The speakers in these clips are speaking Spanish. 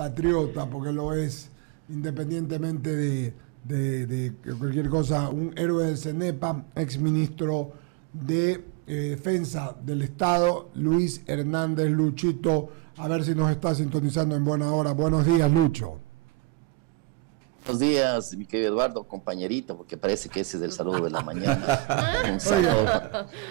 patriota, porque lo es, independientemente de cualquier cosa, un héroe del CENEPA, exministro de Defensa del Estado, Luis Hernández. Luchito, a ver si nos está sintonizando en buena hora. Buenos días, Lucho. Buenos días, mi querido Eduardo, compañerito, porque parece que ese es el saludo de la mañana. Un saludo.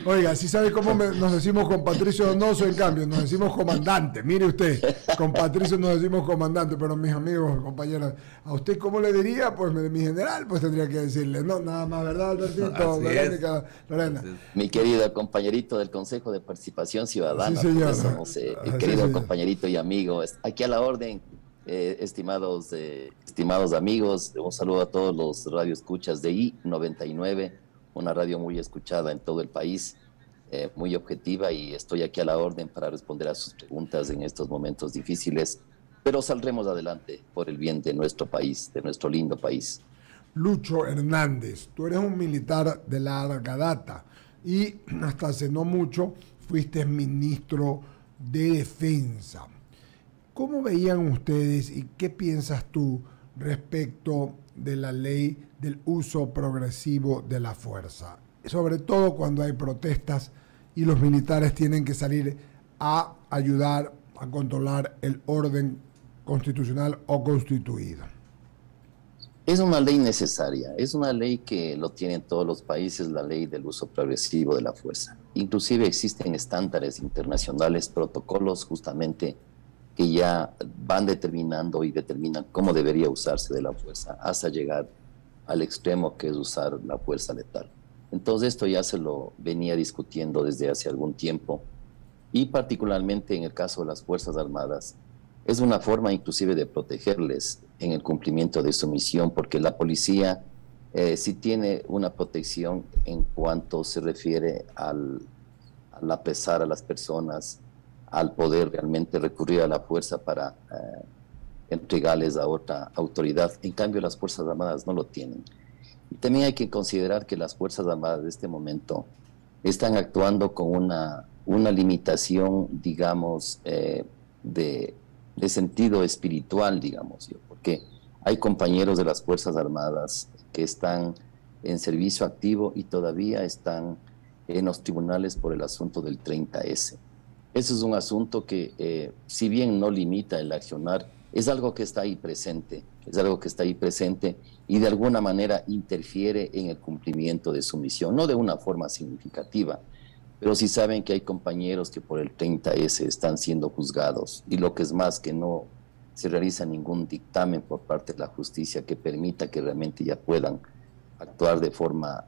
Oiga, si sabe cómo nos decimos con Patricio Donoso, en cambio, nos decimos comandante. Mire usted, con Patricio nos decimos comandante, pero mis amigos, compañeros, ¿a usted cómo le diría? Pues mi general, pues tendría que decirle, no, nada más, ¿verdad, Albertito? Lorena. Mi querido compañerito del Consejo de Participación Ciudadana, sí, señor. Mi querido compañerito y amigo, aquí a la orden. Estimados amigos, un saludo a todos los radioescuchas de I99, una radio muy escuchada en todo el país, muy objetiva, y estoy aquí a la orden para responder a sus preguntas en estos momentos difíciles, pero saldremos adelante por el bien de nuestro país, de nuestro lindo país. Lucho Hernández, tú eres un militar de larga data y hasta hace no mucho fuiste ministro de Defensa. ¿Cómo veían ustedes y qué piensas tú respecto de la ley del uso progresivo de la fuerza? Sobre todo cuando hay protestas y los militares tienen que salir a ayudar a controlar el orden constitucional o constituido. Es una ley necesaria, es una ley que lo tienen todos los países, la ley del uso progresivo de la fuerza. Inclusive existen estándares internacionales, protocolos justamente que ya van determinando y determinan cómo debería usarse de la fuerza hasta llegar al extremo que es usar la fuerza letal. Entonces esto ya se lo venía discutiendo desde hace algún tiempo, y particularmente en el caso de las Fuerzas Armadas es una forma inclusive de protegerles en el cumplimiento de su misión, porque la policía sí tiene una protección en cuanto se refiere al apresar a las personas, al poder realmente recurrir a la fuerza para entregarles a otra autoridad. En cambio, las Fuerzas Armadas no lo tienen. Y también hay que considerar que las Fuerzas Armadas de este momento están actuando con una limitación, digamos, de sentido espiritual, digamos yo, porque hay compañeros de las Fuerzas Armadas que están en servicio activo y todavía están en los tribunales por el asunto del 30S. Eso es un asunto que, si bien no limita el accionar, es algo que está ahí presente, y de alguna manera interfiere en el cumplimiento de su misión, no de una forma significativa, pero sí saben que hay compañeros que por el 30S están siendo juzgados, y lo que es más, que no se realiza ningún dictamen por parte de la justicia que permita que realmente ya puedan actuar de forma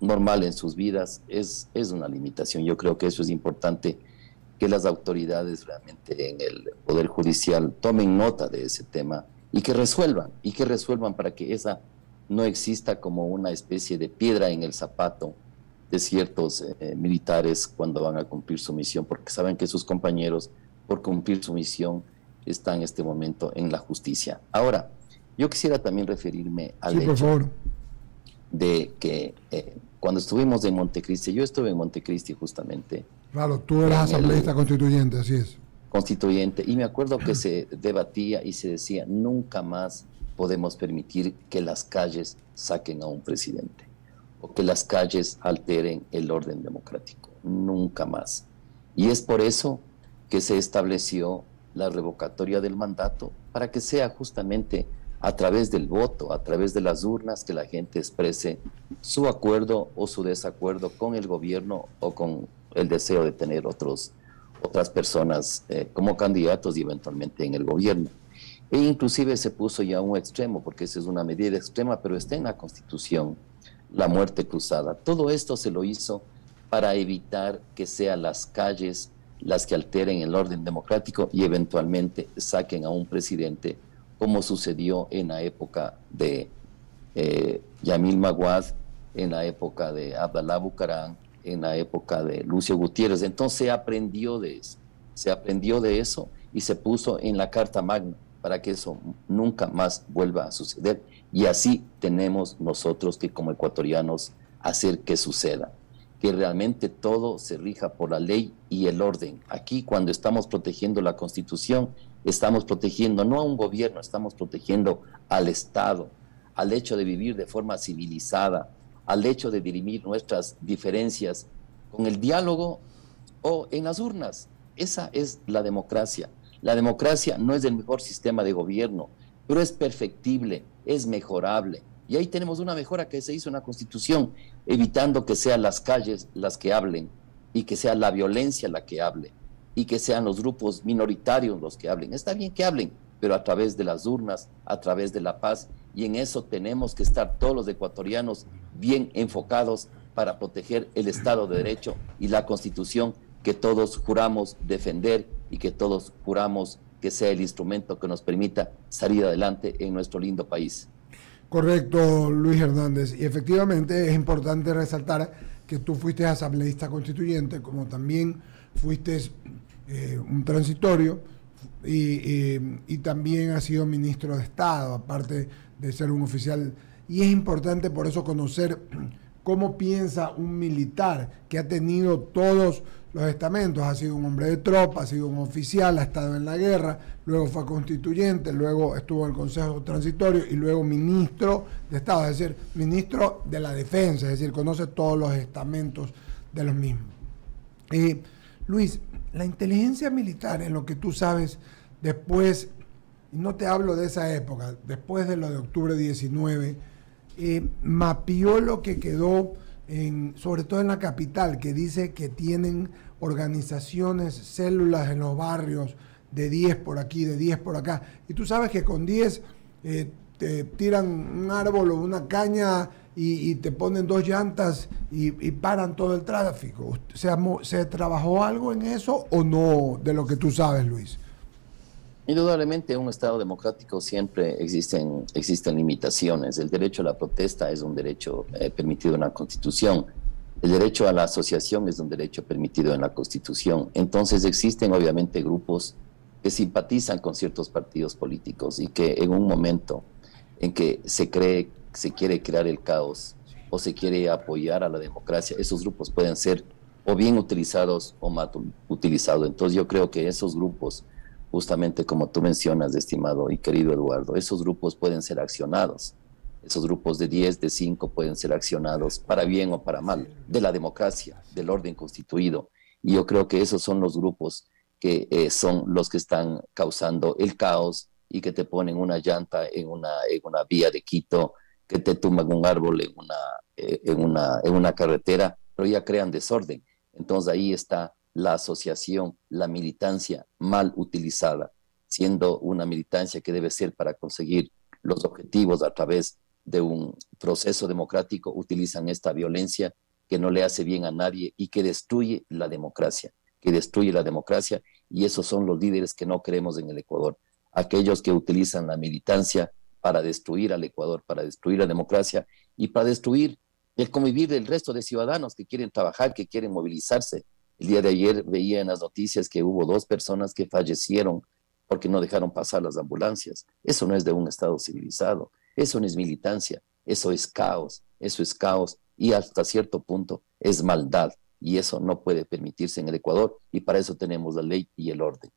normal en sus vidas. Es una limitación. Yo creo que eso es importante, que las autoridades realmente en el Poder Judicial tomen nota de ese tema y que resuelvan para que esa no exista como una especie de piedra en el zapato de ciertos militares cuando van a cumplir su misión, porque saben que sus compañeros, por cumplir su misión, están en este momento en la justicia. Ahora, yo quisiera también referirme al hecho de que cuando estuvimos en Montecristi, yo estuve en Montecristi justamente. Claro, tú eras asambleísta constituyente, así es. Constituyente, y me acuerdo que se debatía y se decía, nunca más podemos permitir que las calles saquen a un presidente o que las calles alteren el orden democrático, nunca más. Y es por eso que se estableció la revocatoria del mandato, para que sea justamente a través del voto, a través de las urnas, que la gente exprese su acuerdo o su desacuerdo con el gobierno o con el deseo de tener otras personas como candidatos y eventualmente en el gobierno. E inclusive se puso ya un extremo, porque esa es una medida extrema, pero está en la Constitución, la muerte cruzada. Todo esto se lo hizo para evitar que sean las calles las que alteren el orden democrático y eventualmente saquen a un presidente, como sucedió en la época de Yamil Maguad, en la época de Abdalá Bucaram, en la época de Lucio Gutiérrez. Entonces se aprendió de eso y se puso en la Carta Magna para que eso nunca más vuelva a suceder. Y así tenemos nosotros que, como ecuatorianos, hacer que suceda, que realmente todo se rija por la ley y el orden. Aquí, cuando estamos protegiendo la Constitución, estamos protegiendo no a un gobierno, estamos protegiendo al Estado, al hecho de vivir de forma civilizada, al hecho de dirimir nuestras diferencias con el diálogo o en las urnas. Esa es la democracia. La democracia no es el mejor sistema de gobierno, pero es perfectible, es mejorable. Y ahí tenemos una mejora que se hizo en la Constitución, evitando que sean las calles las que hablen y que sea la violencia la que hable y que sean los grupos minoritarios los que hablen. Está bien que hablen, pero a través de las urnas, a través de la paz, y en eso tenemos que estar todos los ecuatorianos bien enfocados para proteger el Estado de Derecho y la Constitución que todos juramos defender y que todos juramos que sea el instrumento que nos permita salir adelante en nuestro lindo país. Correcto, Luis Hernández. Y efectivamente es importante resaltar que tú fuiste asambleísta constituyente, como también fuiste un transitorio y también has sido ministro de Estado, aparte de ser un oficial. Y es importante por eso conocer cómo piensa un militar que ha tenido todos los estamentos, ha sido un hombre de tropa, ha sido un oficial, ha estado en la guerra, luego fue constituyente, luego estuvo en el Consejo Transitorio y luego ministro de Estado, es decir, ministro de la Defensa, es decir, conoce todos los estamentos de los mismos. Luis, la inteligencia militar, en lo que tú sabes, después, y no te hablo de esa época, después de lo de octubre 19, mapeó lo que quedó, sobre todo en la capital, que dice que tienen organizaciones, células en los barrios, de 10 por aquí, de 10 por acá. Y tú sabes que con 10 te tiran un árbol o una caña y te ponen 2 llantas y paran todo el tráfico. ¿Se trabajó algo en eso o no, de lo que tú sabes, Luis? Indudablemente, en un Estado democrático siempre existen limitaciones. El derecho a la protesta es un derecho permitido en la Constitución. El derecho a la asociación es un derecho permitido en la Constitución. Entonces existen obviamente grupos que simpatizan con ciertos partidos políticos y que en un momento en que se quiere crear el caos o se quiere apoyar a la democracia, esos grupos pueden ser o bien utilizados o mal utilizados. Entonces yo creo que esos grupos, justamente como tú mencionas, estimado y querido Eduardo, esos grupos pueden ser accionados. Esos grupos de 10, de 5 pueden ser accionados para bien o para mal, de la democracia, del orden constituido. Y yo creo que esos son los grupos que son los que están causando el caos y que te ponen una llanta en una vía de Quito, que te tumban un árbol en una carretera, pero ya crean desorden. Entonces ahí está la asociación, la militancia mal utilizada, siendo una militancia que debe ser para conseguir los objetivos a través de un proceso democrático, utilizan esta violencia que no le hace bien a nadie y que destruye la democracia, y esos son los líderes que no queremos en el Ecuador, aquellos que utilizan la militancia para destruir al Ecuador, para destruir la democracia y para destruir el convivir del resto de ciudadanos que quieren trabajar, que quieren movilizarse. El día de ayer veía en las noticias que hubo 2 personas que fallecieron porque no dejaron pasar las ambulancias. Eso no es de un Estado civilizado, eso no es militancia, eso es caos y hasta cierto punto es maldad. Y eso no puede permitirse en el Ecuador y para eso tenemos la ley y el orden.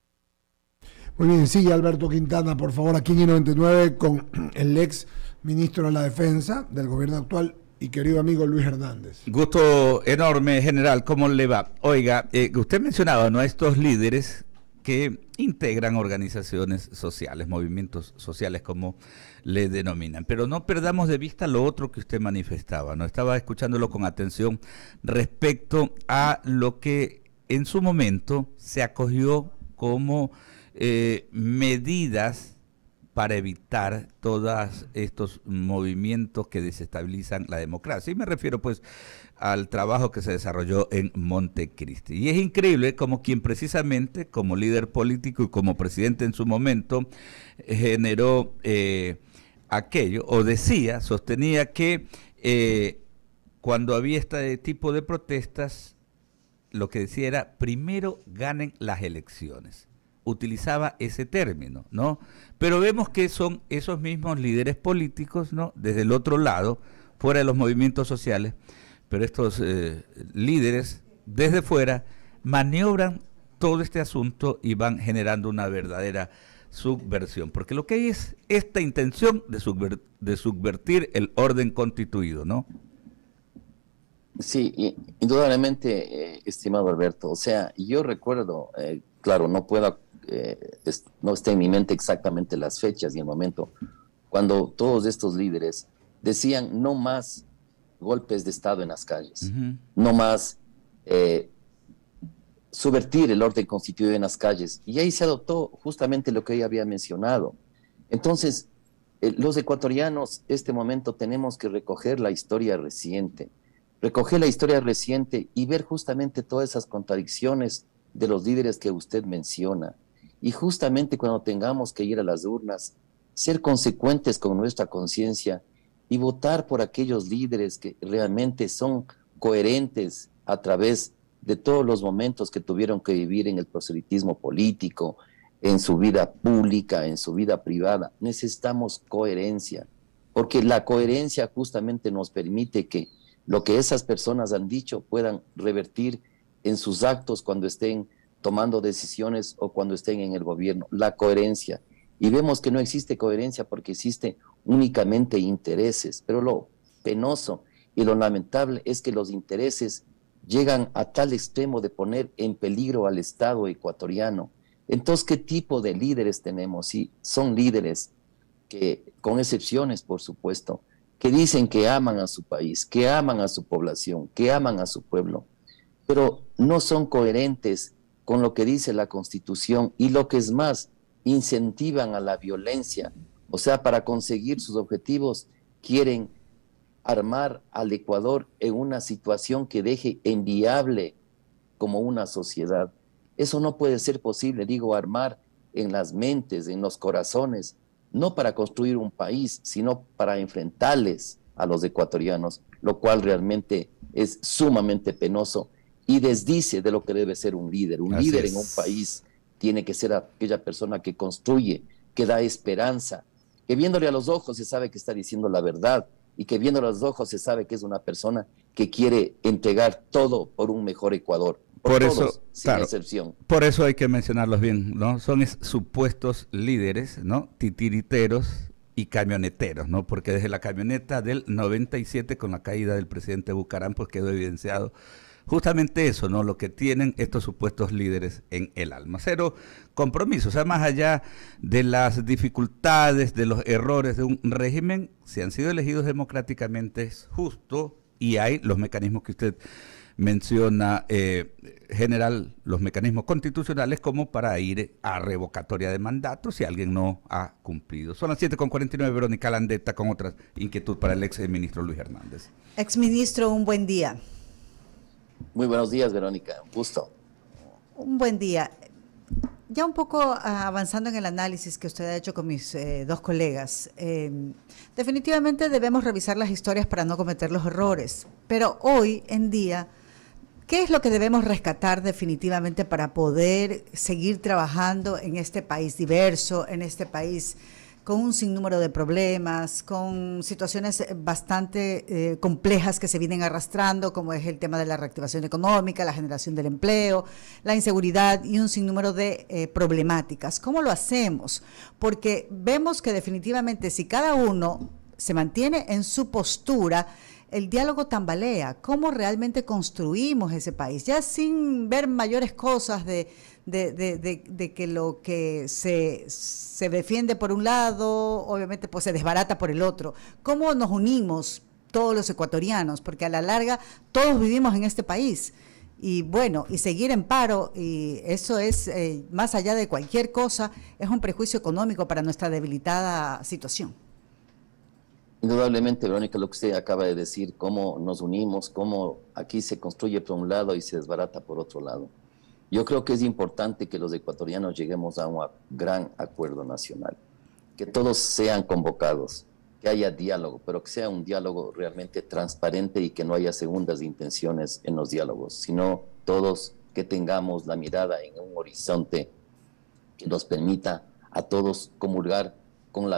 Muy bien, sigue Alberto Quintana, por favor, aquí en I99 con el ex ministro de la Defensa del gobierno actual y querido amigo Luis Hernández. Gusto enorme, general, ¿cómo le va? Oiga, usted mencionaba, ¿no?, a estos líderes que integran organizaciones sociales, movimientos sociales como le denominan, pero no perdamos de vista lo otro que usted manifestaba, ¿no? Estaba escuchándolo con atención respecto a lo que en su momento se acogió como medidas para evitar todos estos movimientos que desestabilizan la democracia. Y me refiero pues al trabajo que se desarrolló en Montecristi. Y es increíble como quien precisamente como líder político y como presidente en su momento generó aquello, o decía, sostenía que cuando había este tipo de protestas, lo que decía era, primero ganen las elecciones. Utilizaba ese término, ¿no? Pero vemos que son esos mismos líderes políticos, ¿no?, desde el otro lado, fuera de los movimientos sociales, pero estos líderes desde fuera maniobran todo este asunto y van generando una verdadera subversión, porque lo que hay es esta intención de subvertir el orden constituido, ¿no? Sí, indudablemente, estimado Alberto. O sea, yo recuerdo, claro, no está en mi mente exactamente las fechas y el momento, cuando todos estos líderes decían no más golpes de Estado en las calles, Ujú. no más eh, subvertir el orden constituido en las calles. Y ahí se adoptó justamente lo que ella había mencionado. Entonces, los ecuatorianos, este momento tenemos que recoger la historia reciente y ver justamente todas esas contradicciones de los líderes que usted menciona. Y justamente cuando tengamos que ir a las urnas, ser consecuentes con nuestra conciencia y votar por aquellos líderes que realmente son coherentes a través de todos los momentos que tuvieron que vivir en el proselitismo político, en su vida pública, en su vida privada. Necesitamos coherencia, porque la coherencia justamente nos permite que lo que esas personas han dicho puedan revertir en sus actos cuando estén tomando decisiones o cuando estén en el gobierno. La coherencia. Y vemos que no existe coherencia porque existe únicamente intereses, pero lo penoso y lo lamentable es que los intereses llegan a tal extremo de poner en peligro al Estado ecuatoriano. Entonces, ¿qué tipo de líderes tenemos? Sí, son líderes que, con excepciones, por supuesto, que dicen que aman a su país, que aman a su población, que aman a su pueblo, pero no son coherentes con lo que dice la Constitución y lo que es más, incentivan a la violencia. O sea, para conseguir sus objetivos quieren armar al Ecuador en una situación que deje enviable como una sociedad. Eso no puede ser posible, digo, armar en las mentes, en los corazones, no para construir un país, sino para enfrentarles a los ecuatorianos, lo cual realmente es sumamente penoso y desdice de lo que debe ser un líder. Un Así líder en un es. país tiene que ser aquella persona que construye, que da esperanza, que viéndole a los ojos se sabe que está diciendo la verdad y que viéndole a los ojos se sabe que es una persona que quiere entregar todo por un mejor Ecuador, por Por eso, todos, sin claro, excepción. por eso hay que mencionarlos bien, ¿no? Son supuestos líderes, ¿no? Titiriteros y camioneteros, ¿no? Porque desde la camioneta del 97 con la caída del presidente Bucaram, pues quedó evidenciado justamente eso, ¿no? Lo que tienen estos supuestos líderes en el alma. Cero compromiso, o sea, más allá de las dificultades, de los errores de un régimen, si han sido elegidos democráticamente es justo y hay los mecanismos que usted menciona, general, los mecanismos constitucionales como para ir a revocatoria de mandato si alguien no ha cumplido. Son las 7:49, Verónica Landeta con otra inquietud para el ex ministro Luis Hernández. Exministro, un buen día. Muy buenos días, Verónica. Un gusto. Un buen día. Ya un poco avanzando en el análisis que usted ha hecho con mis dos colegas, definitivamente debemos revisar las historias para no cometer los errores, pero hoy en día, ¿qué es lo que debemos rescatar definitivamente para poder seguir trabajando en este país diverso, en este país con un sinnúmero de problemas, con situaciones bastante complejas que se vienen arrastrando, como es el tema de la reactivación económica, la generación del empleo, la inseguridad y un sinnúmero de problemáticas? ¿Cómo lo hacemos? Porque vemos que definitivamente si cada uno se mantiene en su postura, el diálogo tambalea. ¿Cómo realmente construimos ese país? Ya sin ver mayores cosas de que lo que se defiende por un lado, obviamente pues se desbarata por el otro. ¿Cómo nos unimos todos los ecuatorianos? Porque a la larga todos vivimos en este país. Y bueno, y seguir en paro, y eso es, más allá de cualquier cosa, es un prejuicio económico para nuestra debilitada situación. Indudablemente, Verónica, lo que usted acaba de decir, cómo nos unimos, cómo aquí se construye por un lado y se desbarata por otro lado. Yo creo que es importante que los ecuatorianos lleguemos a un gran acuerdo nacional, que todos sean convocados, que haya diálogo, pero que sea un diálogo realmente transparente y que no haya segundas intenciones en los diálogos, sino todos que tengamos la mirada en un horizonte que nos permita a todos comulgar con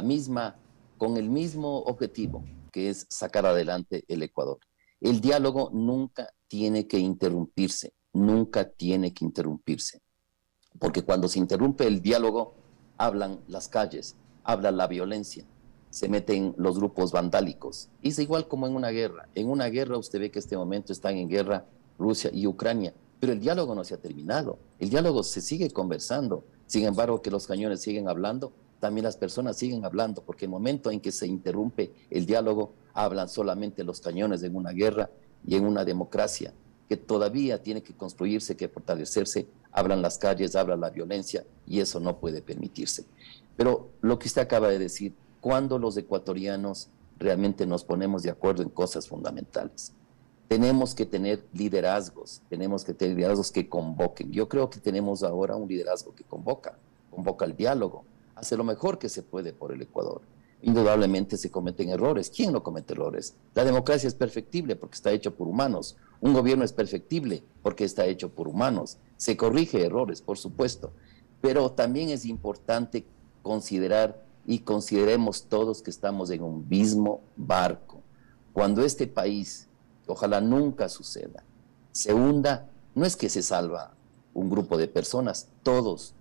con el mismo objetivo, que es sacar adelante el Ecuador. El diálogo nunca tiene que interrumpirse, porque cuando se interrumpe el diálogo, hablan las calles, habla la violencia, se meten los grupos vandálicos. Es igual como en una guerra. En una guerra usted ve que en este momento están en guerra Rusia y Ucrania, pero el diálogo no se ha terminado. El diálogo se sigue conversando. Sin embargo, que los cañones siguen hablando, también las personas siguen hablando, porque el momento en que se interrumpe el diálogo, hablan solamente los cañones en una guerra y en una democracia que todavía tiene que construirse, que fortalecerse, hablan las calles, habla la violencia, y eso no puede permitirse. Pero lo que usted acaba de decir, cuando los ecuatorianos realmente nos ponemos de acuerdo en cosas fundamentales. Tenemos que tener liderazgos que convoquen. Yo creo que tenemos ahora un liderazgo que convoca el diálogo, hace lo mejor que se puede por el Ecuador. Indudablemente se cometen errores. ¿Quién no comete errores? La democracia es perfectible porque está hecho por humanos. Un gobierno es perfectible porque está hecho por humanos. Se corrige errores, por supuesto, pero también es importante considerar y consideremos todos que estamos en un mismo barco. Cuando este país, ojalá nunca suceda, se hunda, no es que se salva un grupo de personas, todos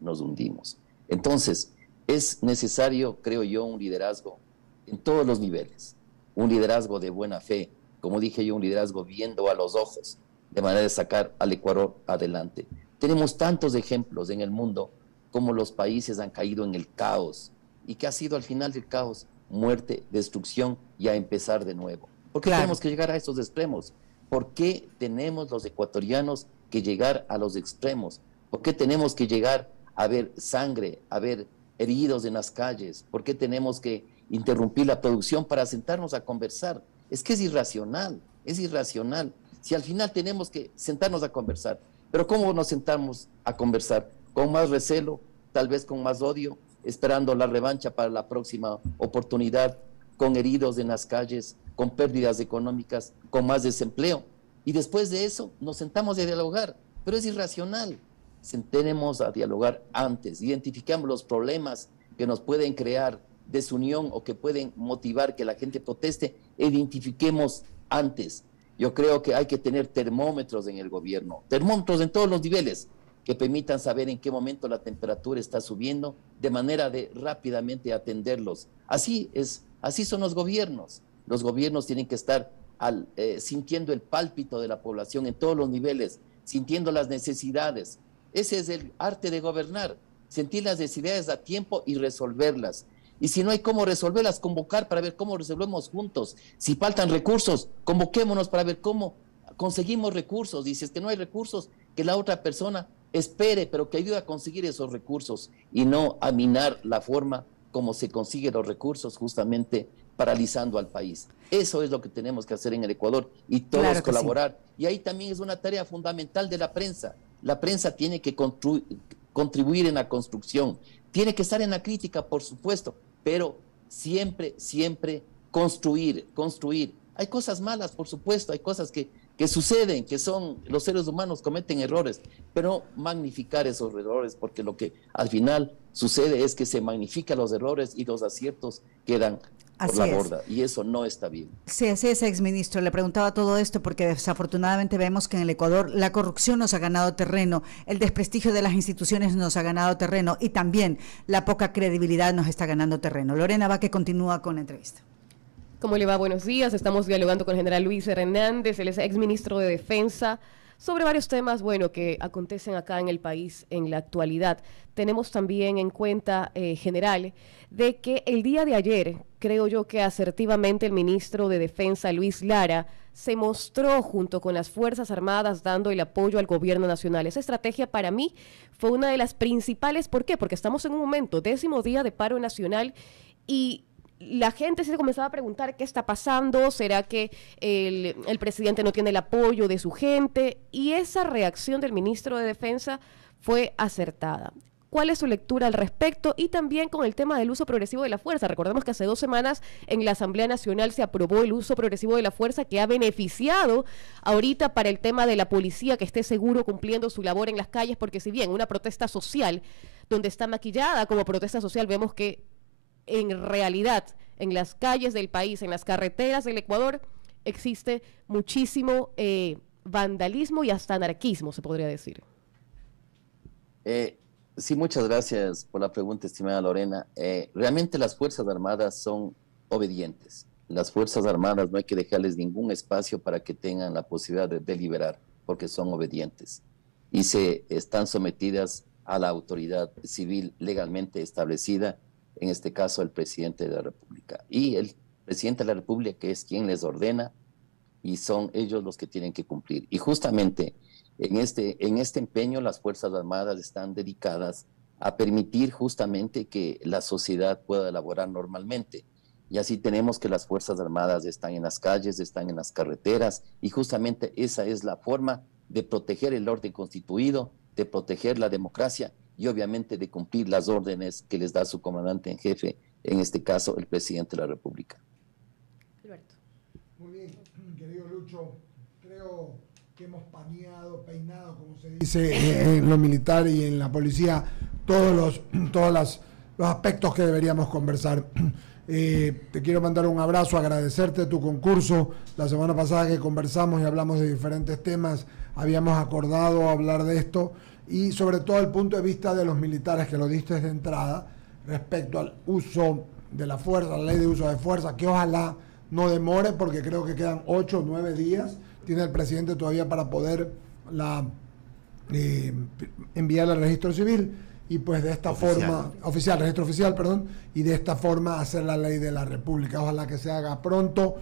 nos hundimos. Entonces, es necesario, creo yo, un liderazgo en todos los niveles, un liderazgo de buena fe, como dije yo, un liderazgo viendo a los ojos, de manera de sacar al Ecuador adelante. Tenemos tantos ejemplos en el mundo cómo los países han caído en el caos y que ha sido al final del caos muerte, destrucción y a empezar de nuevo. ¿Por qué tenemos que llegar a estos extremos? ¿Por qué tenemos los ecuatorianos que llegar a los extremos? ¿Por qué tenemos que llegar a ver sangre, a ver heridos en las calles? ¿Por qué tenemos que interrumpir la producción para sentarnos a conversar? Es que es irracional. Si al final tenemos que sentarnos a conversar, pero ¿cómo nos sentamos a conversar? ¿Con más recelo, tal vez con más odio, esperando la revancha para la próxima oportunidad, con heridos en las calles, con pérdidas económicas, con más desempleo? Y después de eso nos sentamos a dialogar, pero es irracional. Sentémonos a dialogar antes, identificamos los problemas que nos pueden crear desunión o que pueden motivar que la gente proteste, identifiquemos antes. Yo creo que hay que tener termómetros en el gobierno, termómetros en todos los niveles, que permitan saber en qué momento la temperatura está subiendo, de manera de rápidamente atenderlos. Así son los gobiernos. Los gobiernos tienen que estar sintiendo el pálpito de la población en todos los niveles, sintiendo las necesidades. Ese es el arte de gobernar, sentir las necesidades a tiempo y resolverlas. Y si no hay cómo resolverlas, convocar para ver cómo resolvemos juntos. Si faltan recursos, convoquémonos para ver cómo conseguimos recursos. Y si es que no hay recursos, que la otra persona espere, pero que ayude a conseguir esos recursos y no a minar la forma como se consiguen los recursos, justamente paralizando al país. Eso es lo que tenemos que hacer en el Ecuador y todos colaborar. Sí. Y ahí también es una tarea fundamental de la prensa. La prensa tiene que contribuir en la construcción, tiene que estar en la crítica, por supuesto, pero siempre construir. Hay cosas malas, por supuesto, hay cosas que suceden, que son, los seres humanos cometen errores, pero magnificar esos errores, porque lo que al final sucede es que se magnifican los errores y los aciertos quedan por la borda, y eso no está bien. Sí, así es, exministro. Le preguntaba todo esto porque desafortunadamente vemos que en el Ecuador la corrupción nos ha ganado terreno, el desprestigio de las instituciones nos ha ganado terreno y también la poca credibilidad nos está ganando terreno. Lorena Vázquez continúa con la entrevista. ¿Cómo le va? Buenos días. Estamos dialogando con el general Luis Hernández, él es exministro de Defensa, sobre varios temas, que acontecen acá en el país en la actualidad. Tenemos también en cuenta, general, de que el día de ayer, creo yo que asertivamente el ministro de Defensa, Luis Lara, se mostró junto con las Fuerzas Armadas dando el apoyo al gobierno nacional. Esa estrategia para mí fue una de las principales. ¿Por qué? Porque estamos en un momento, 10º día de paro nacional y la gente se comenzaba a preguntar qué está pasando, ¿será que el presidente no tiene el apoyo de su gente? Y esa reacción del ministro de Defensa fue acertada. ¿Cuál es su lectura al respecto? Y también con el tema del uso progresivo de la fuerza. Recordemos que hace 2 semanas en la Asamblea Nacional se aprobó el uso progresivo de la fuerza que ha beneficiado ahorita para el tema de la policía que esté seguro cumpliendo su labor en las calles, porque si bien una protesta social donde está maquillada como protesta social, vemos que en realidad en las calles del país, en las carreteras del Ecuador, existe muchísimo vandalismo y hasta anarquismo, se podría decir. Sí, muchas gracias por la pregunta, estimada Lorena. Realmente las Fuerzas Armadas son obedientes. Las Fuerzas Armadas no hay que dejarles ningún espacio para que tengan la posibilidad de deliberar, porque son obedientes y se están sometidas a la autoridad civil legalmente establecida, en este caso el presidente de la República. Y el presidente de la República, que es quien les ordena, y son ellos los que tienen que cumplir. Y justamente en este empeño las Fuerzas Armadas están dedicadas a permitir justamente que la sociedad pueda elaborar normalmente. Y así tenemos que las Fuerzas Armadas están en las calles, están en las carreteras, y justamente esa es la forma de proteger el orden constituido, de proteger la democracia y obviamente de cumplir las órdenes que les da su comandante en jefe, en este caso el presidente de la República. Alberto. Muy bien, querido Lucho, creo que hemos peinado, como se dice en lo militar y en la policía, todos los aspectos que deberíamos conversar. Te quiero mandar un abrazo, agradecerte tu concurso. La semana pasada que conversamos y hablamos de diferentes temas, habíamos acordado hablar de esto y sobre todo el punto de vista de los militares, que lo diste de entrada, respecto al uso de la fuerza, la ley de uso de fuerza, que ojalá no demore, porque creo que quedan 8 o 9 días, tiene el presidente todavía para poder enviar al registro civil y pues de esta forma, registro oficial, perdón, y de esta forma hacer la ley de la República. Ojalá que se haga pronto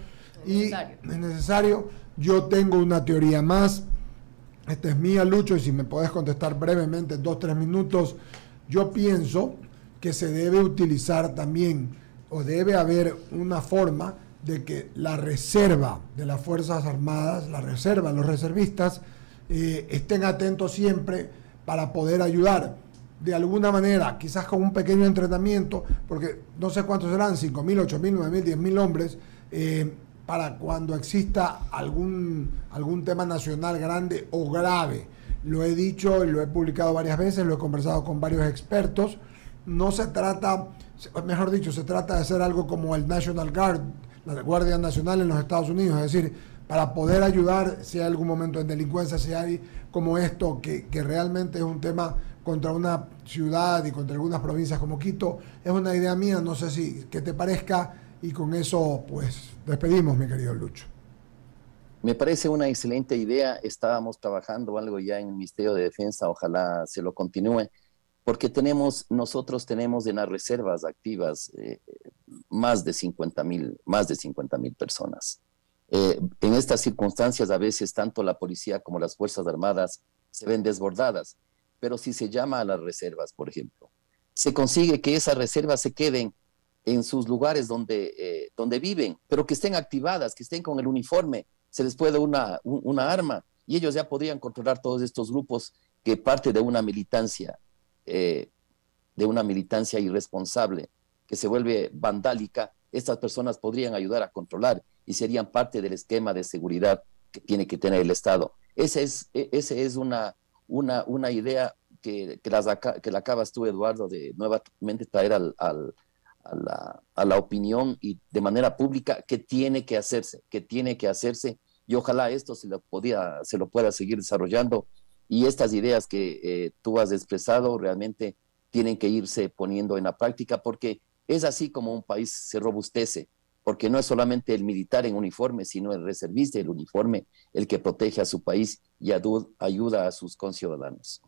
y es necesario. Yo tengo una teoría más, esta es mía, Lucho, y si me podés contestar brevemente, 2-3 minutos. Yo pienso que se debe utilizar también, o debe haber una forma de que la reserva de las Fuerzas Armadas, la reserva, los reservistas, estén atentos siempre para poder ayudar de alguna manera, quizás con un pequeño entrenamiento, porque no sé cuántos serán, 5.000, 8.000, 9.000, 10.000 hombres, para cuando exista algún tema nacional grande o grave. Lo he dicho y lo he publicado varias veces, lo he conversado con varios expertos. No se trata, mejor dicho, se trata de hacer algo como el National Guard, la Guardia Nacional en los Estados Unidos, es decir, para poder ayudar si hay algún momento de delincuencia, si hay como esto, que realmente es un tema contra una ciudad y contra algunas provincias como Quito. Es una idea mía, no sé si que te parezca, y con eso pues despedimos, mi querido Lucho. Me parece una excelente idea. Estábamos trabajando algo ya en el Ministerio de Defensa, ojalá se lo continúe, porque nosotros tenemos en las reservas activas más de 50.000 personas. En estas circunstancias a veces tanto la policía como las Fuerzas Armadas se ven desbordadas, pero si se llama a las reservas, por ejemplo, se consigue que esas reservas se queden en sus lugares donde viven, pero que estén activadas, que estén con el uniforme, se les puede una arma y ellos ya podrían controlar todos estos grupos que parte de una militancia irresponsable, que se vuelve vandálica. Estas personas podrían ayudar a controlar y serían parte del esquema de seguridad que tiene que tener el Estado. Esa es una idea que la acabas tú, Eduardo, de nuevamente traer a la opinión y de manera pública, que tiene que hacerse, y ojalá esto se lo pueda seguir desarrollando, y estas ideas que tú has expresado realmente tienen que irse poniendo en la práctica, porque es así como un país se robustece, porque no es solamente el militar en uniforme, sino el reservista en uniforme el que protege a su país y ayuda a sus conciudadanos.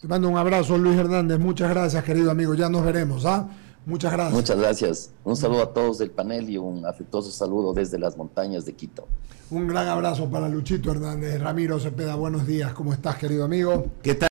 Te mando un abrazo, Luis Hernández. Muchas gracias, querido amigo. Ya nos veremos, ¿ah? Muchas gracias. Muchas gracias. Un saludo a todos del panel y un afectuoso saludo desde las montañas de Quito. Un gran abrazo para Luchito Hernández. Ramiro Cepeda, buenos días. ¿Cómo estás, querido amigo? ¿Qué tal?